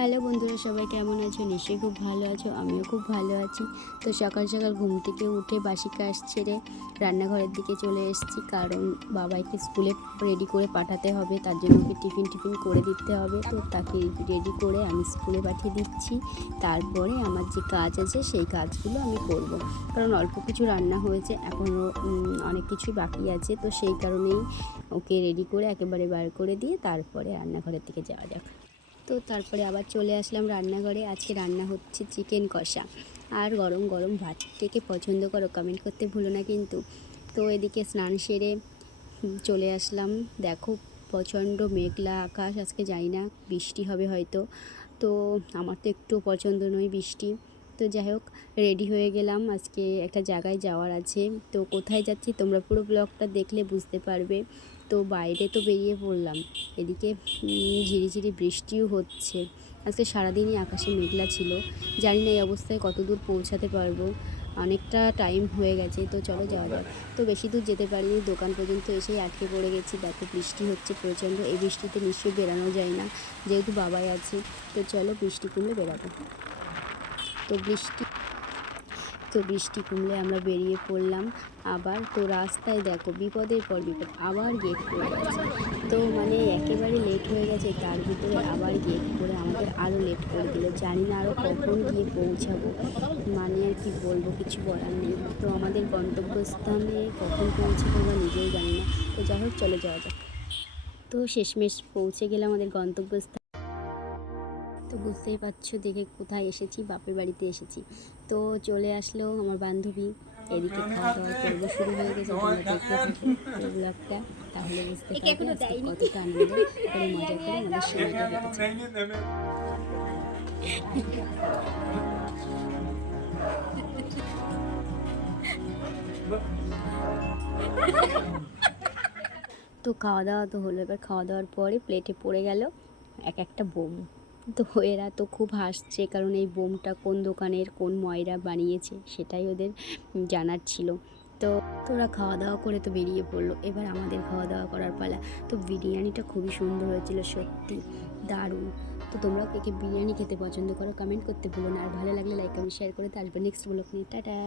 Hello বন্ধুরা, সবাই কেমন আছো? নিশ্চয়ই খুব ভালো আছো। আমিও খুব ভালো আছি। তো সকাল সকাল ঘুম থেকে উঠে বাসি কাজ ছেড়ে রান্নাঘরের দিকে চলে এসেছি, কারণ বাবাইকে স্কুলে রেডি করে পাঠাতে হবে। তার জন্য ওকে টিফিন করে দিতে হবে। তো তাকে রেডি করে আমি স্কুলে পাঠিয়ে দিচ্ছি। তারপরে আমার যে কাজ আছে সেই কাজগুলো আমি করব, কারণ অল্প কিছু রান্না হয়েছে, এখনও অনেক কিছুই বাকি আছে। তো সেই কারণেই ওকে রেডি করে একেবারে বার করে দিয়ে তারপরে রান্নাঘরের দিকে যাওয়া যাক। তো তারপরে আবার চলে আসলাম রান্নাঘরে। আজকে রান্না হচ্ছে চিকেন কষা আর গরম গরম ভাত। কে কে পছন্দ করো কমেন্ট করতে ভুলো না কিন্তু। তো এদিকে স্নান সেরে চলে আসলাম। দেখো, প্রচণ্ড মেঘলা আকাশ, আজকে জানি না বৃষ্টি হবে হয়তো। তো আমার তো একটু পছন্দ নয় বৃষ্টি। তো যাই হোক, রেডি হয়ে গেলাম, আজকে একটা জায়গায় যাওয়ার আছে। তো কোথায় যাচ্ছি তোমরা পুরো ব্লগটা দেখলে বুঝতে পারবে। তো বাইরে তো বেরিয়ে পড়লাম, এদিকে ঝিরিঝিরি বৃষ্টিও হচ্ছে। আজকে সারাদিনই আকাশে মেঘলা ছিল। জানি না এই অবস্থায় কত দূর পৌঁছাতে পারবো, অনেকটা টাইম হয়ে গেছে। তো চলো যাওয়া যাক। তো বেশি দূর যেতে পারিনি, দোকান পর্যন্ত এসেই আটকে পড়ে গেছি। দেখো বৃষ্টি হচ্ছে প্রচণ্ড, এই বৃষ্টিতে নিশ্চয়ই বেরানো যায় না, যেহেতু বাবাই আছে। তো চলো বৃষ্টি কমলে বেরাবো। তো বৃষ্টি কমলে আমরা বেরিয়ে পড়লাম আবার। তো রাস্তায় দেখো বিপদের পর বিপদ, আবার গেট পড়ে গেছে। তো মানে একেবারে লেট হয়ে গেছে, তার ভিতরে আবার গেট পড়ে আমাদের আরও লেট করে দিল। জানি না আরও কখন গিয়ে পৌঁছাবো, মানে আর কি বলবো, কিছু বলার নেই। তো আমাদের গন্তব্যস্থানে কখন পৌঁছাবো আমরা নিজেও জানি না। তো যাই হোক, চলে যাওয়া যাক। তো শেষমেশ পৌঁছে গেলাম আমাদের গন্তব্যস্থানে। তো বুঝতেই পারছো দেখে কোথায় এসেছি, বাপের বাড়িতে এসেছি। তো চলে আসলো আমার বান্ধবী, এদিকে খাওয়া দাওয়ার পর্ব শুরু হয়ে গেছে। তোমরা দেখতে থাকো পুরো ব্লগটা, তাহলে বুঝতে পারবে আজকে কতটা আনন্দ করে মজা করে আমাদের সময়টা কেটেছে। তো খাওয়া দাওয়া তো হলো, এবার খাওয়া দাওয়ার পরে প্লেটে পড়ে গেল এক একটা বোম। তো এরা তো খুব হাসছে, কারণ এই বোমটা কোন দোকানের কোন ময়রা বানিয়েছে সেটাই ওদের জানার ছিল। তো তোরা খাওয়া দাওয়া করে তো বেরিয়ে পড়লো, এবার আমাদের খাওয়া দাওয়া করার পালা। তো বিরিয়ানিটা খুবই সুন্দর হয়েছিল, সত্যি দারুণ। তো তোমরা কে কে বিরিয়ানি খেতে পছন্দ করো কমেন্ট করতে ভুলো না, আর ভালো লাগলে লাইক কমেন্ট শেয়ার করে তো আসবে নেক্সট ব্লগ নিয়ে। টাটা।